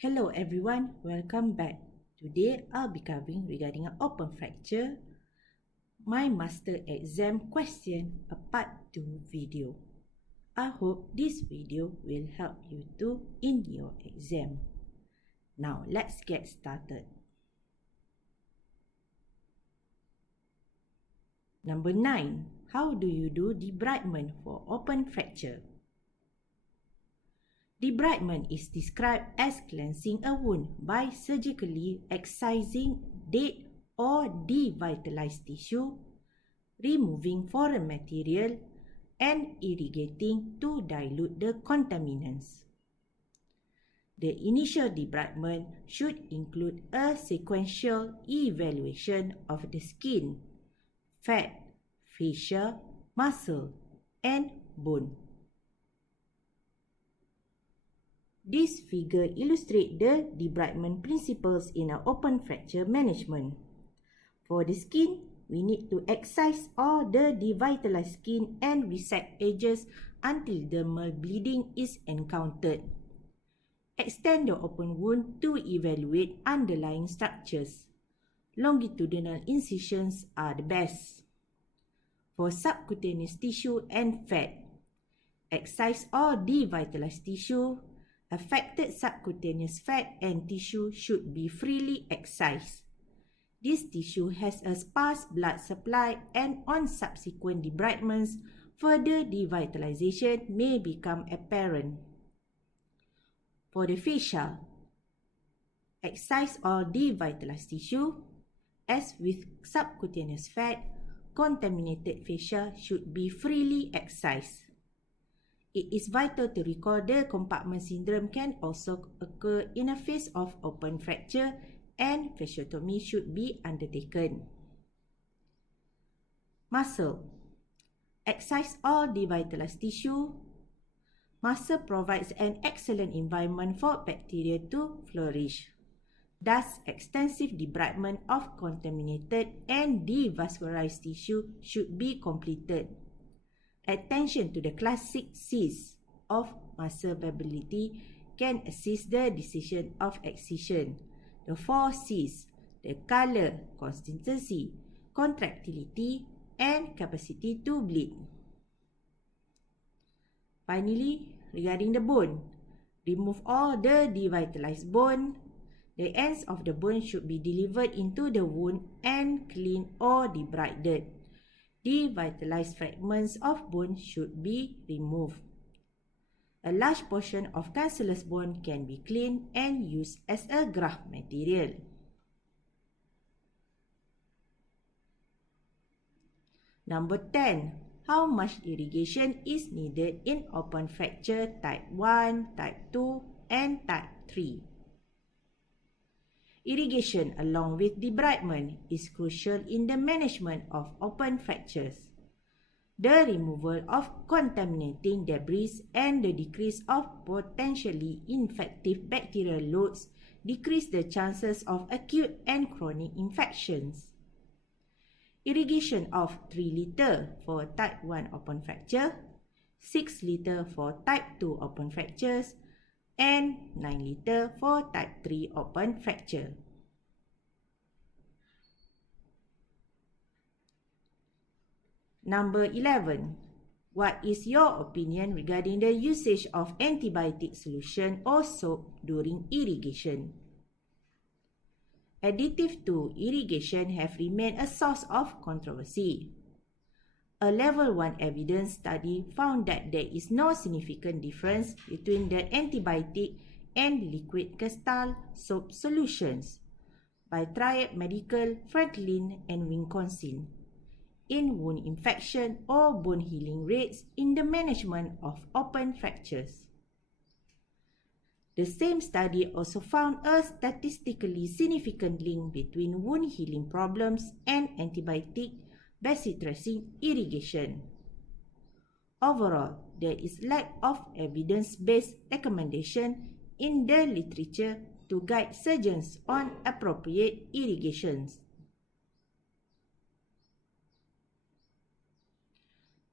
Hello everyone, welcome back. Today I'll be covering regarding an open fracture, my master exam question, a part 2 video. I hope this video will help you too in your exam. Now let's get started. Number 9. How do you do debridement for open fracture? Debridement is described as cleansing a wound by surgically excising dead or devitalized tissue, removing foreign material, and irrigating to dilute the contaminants. The initial debridement should include a sequential evaluation of the skin, fat, fascia, muscle, and bone. This figure illustrates the debridement principles in our open fracture management. For the skin, we need to excise all the devitalized skin and resect edges until dermal bleeding is encountered. Extend the open wound to evaluate underlying structures. Longitudinal incisions are the best. For subcutaneous tissue and fat, excise all devitalized tissue. Affected subcutaneous fat and tissue should be freely excised. This tissue has a sparse blood supply, and on subsequent debridements, further devitalization may become apparent. For the fascia, excise all devitalized tissue. As with subcutaneous fat, contaminated fascia should be freely excised. It is vital to recall the compartment syndrome can also occur in a phase of open fracture and fasciotomy should be undertaken. Muscle. Excise all devitalized tissue. Muscle provides an excellent environment for bacteria to flourish. Thus, extensive debridement of contaminated and devascularized tissue should be completed. Attention to the classic C's of muscle viability can assist the decision of excision. The 4 C's, the color, consistency, contractility, and capacity to bleed. Finally, regarding the bone, remove all the devitalized bone. The ends of the bone should be delivered into the wound and cleaned or debrided. Devitalized fragments of bone should be removed. A large portion of cancellous bone can be cleaned and used as a graft material. Number 10. How much irrigation is needed in open fracture type 1, type 2, and type 3? Irrigation along with debridement is crucial in the management of open fractures. The removal of contaminating debris and the decrease of potentially infective bacterial loads decrease the chances of acute and chronic infections. Irrigation of 3 liter for type 1 open fracture, 6 liter for type 2 open fractures, and 9 liter for type 3 open fracture. Number 11. What is your opinion regarding the usage of antibiotic solution or soap during irrigation? Additive to irrigation have remained a source of controversy. A level 1 evidence study found that there is no significant difference between the antibiotic and liquid crystal soap solutions by Triad Medical, Franklin, and Wisconsin in wound infection or bone healing rates in the management of open fractures. The same study also found a statistically significant link between wound healing problems and antibiotic bacitracin irrigation. Overall, there is lack of evidence-based recommendation in the literature to guide surgeons on appropriate irrigations.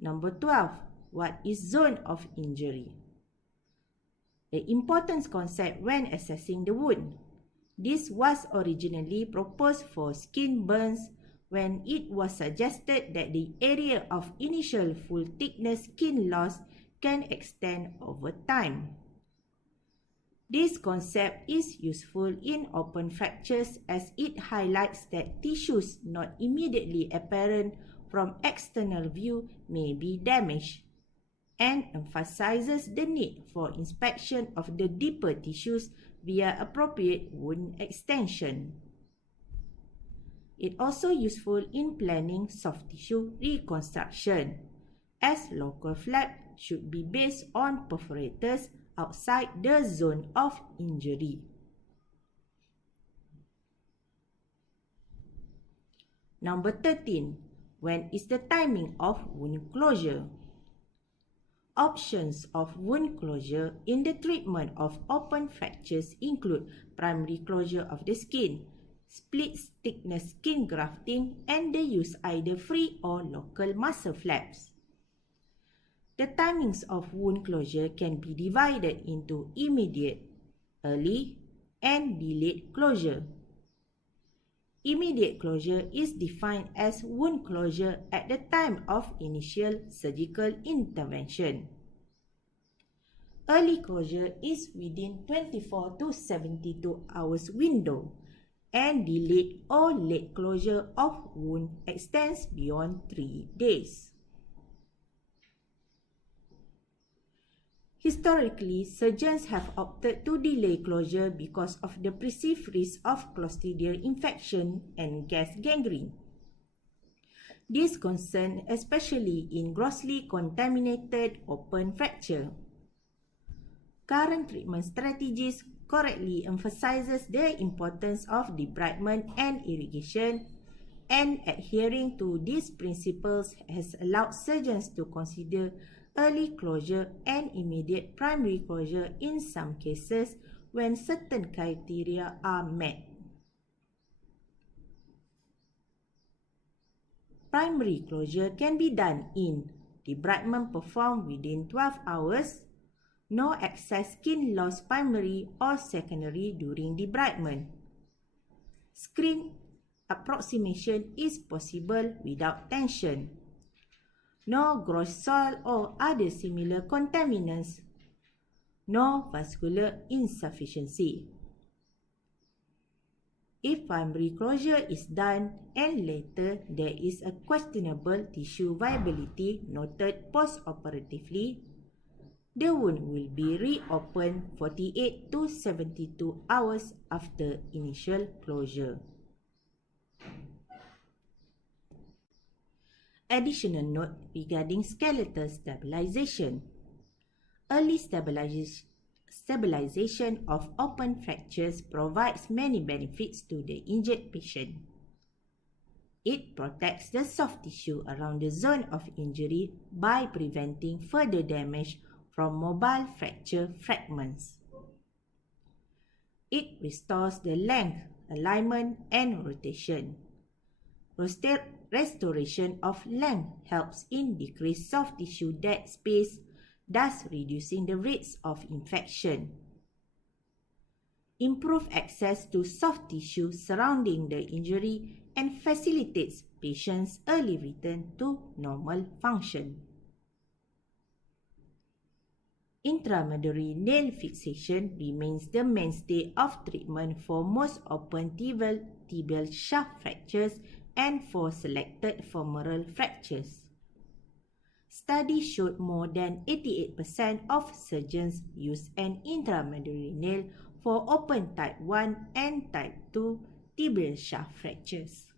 Number 12. What is zone of injury? an important concept when assessing the wound. This was originally proposed for skin burns when it was suggested that the area of initial full thickness skin loss can extend over time. This concept is useful in open fractures as it highlights that tissues not immediately apparent from external view may be damaged, and emphasizes the need for inspection of the deeper tissues via appropriate wound extension. It also useful in planning soft tissue reconstruction, as local flap should be based on perforators outside the zone of injury. Number 13. When is the timing of wound closure? Options of wound closure in the treatment of open fractures include primary closure of the skin, split thickness skin grafting, and the use either free or local muscle flaps. The timings of wound closure can be divided into immediate, early, and delayed closure. Immediate closure is defined as wound closure at the time of initial surgical intervention. Early closure is within 24 to 72 hours window, and delayed or late closure of wound extends beyond 3 days. Historically, surgeons have opted to delay closure because of the perceived risk of clostridial infection and gas gangrene. This concern especially in grossly contaminated open fracture. Current treatment strategies correctly emphasizes the importance of debridement and irrigation, and adhering to these principles has allowed surgeons to consider early closure and immediate primary closure in some cases when certain criteria are met. Primary closure can be done in debridement performed within 12 hours, no excess skin loss primary or secondary during debridement. Screen approximation is possible without tension. No gross soil or other similar contaminants. No vascular insufficiency. If primary closure is done and later there is a questionable tissue viability noted post-operatively, the wound will be reopened 48 to 72 hours after initial closure. Additional note regarding skeletal stabilization. Early stabilization of open fractures provides many benefits to the injured patient. It protects the soft tissue around the zone of injury by preventing further damage from mobile fracture fragments. It restores the length, alignment, and rotation. Restoration of length helps in decreased soft tissue dead space, thus reducing the rates of infection. Improve access to soft tissue surrounding the injury and facilitates patients' early return to normal function. Intramedullary nail fixation remains the mainstay of treatment for most open tibial shaft fractures and for selected femoral fractures. Studies showed more than 88% of surgeons use an intramedullary nail for open type 1 and type 2 tibial shaft fractures.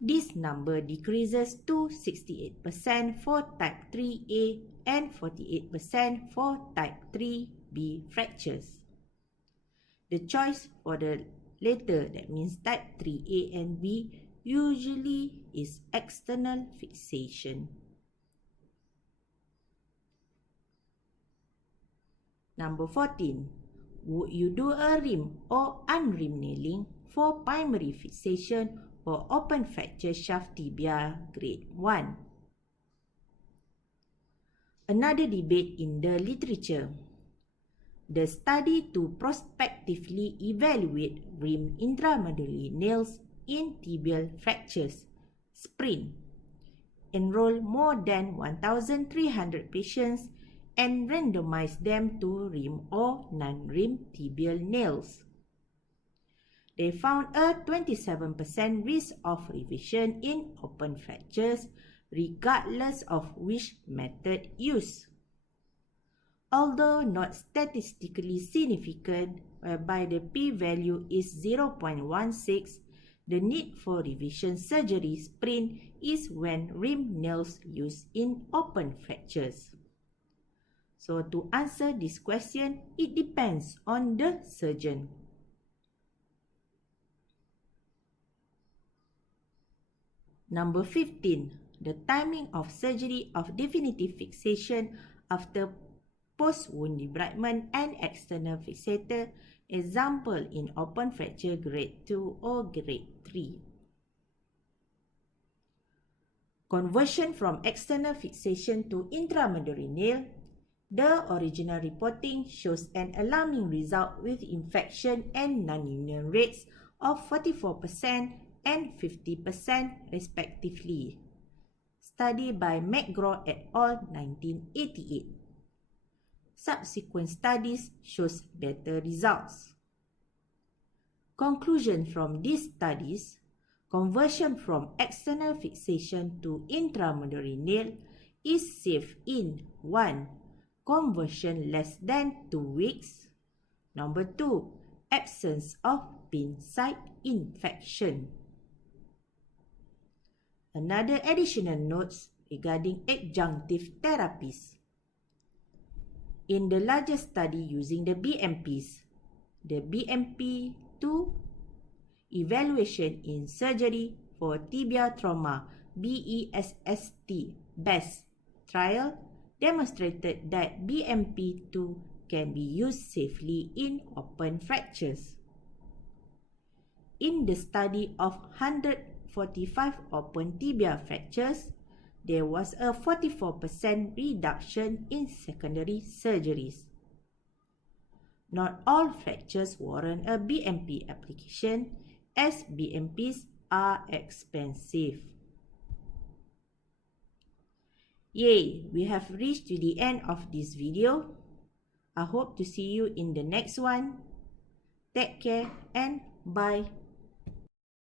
This number decreases to 68% for type 3A and 48% for type 3B fractures. The choice for the later, that means type 3A and B, usually is external fixation. Number 14. Would you do a reamed or unreamed nailing for primary fixation for open fracture shaft tibia grade 1? Another debate in the literature. the study to prospectively evaluate reamed intramedullary nails in tibial fractures, SPRINT, enrolled more than 1,300 patients and randomized them to reamed or non-reamed tibial nails. They found a 27% risk of revision in open fractures regardless of which method used. Although not statistically significant, whereby the p-value is 0.16, the need for revision surgery SPRINT is when reamed nails used in open fractures. So to answer this question, it depends on the surgeon. Number 15. The timing of surgery of definitive fixation after post-wound debridement and external fixator, example in open fracture grade 2 or grade 3. Conversion from external fixation to intramedullary nail. The original reporting shows an alarming result with infection and non-union rates of 44% and 50% respectively. Study by McGraw et al. 1988. Subsequent studies shows better results. Conclusion from these studies: conversion from external fixation to intramedullary nail is safe in 1. Conversion less than 2 weeks. Number 2. Absence of pin site infection. Another additional notes regarding adjunctive therapies. In the largest study using the BMPs, the BMP2 evaluation in surgery for tibia trauma BEST trial demonstrated that BMP2 can be used safely in open fractures. In the study of 145 open tibia fractures, there was a 44% reduction in secondary surgeries. Not all fractures warrant a BMP application, as BMPs are expensive. Yay! We have reached to the end of this video. I hope to see you in the next one. Take care and bye.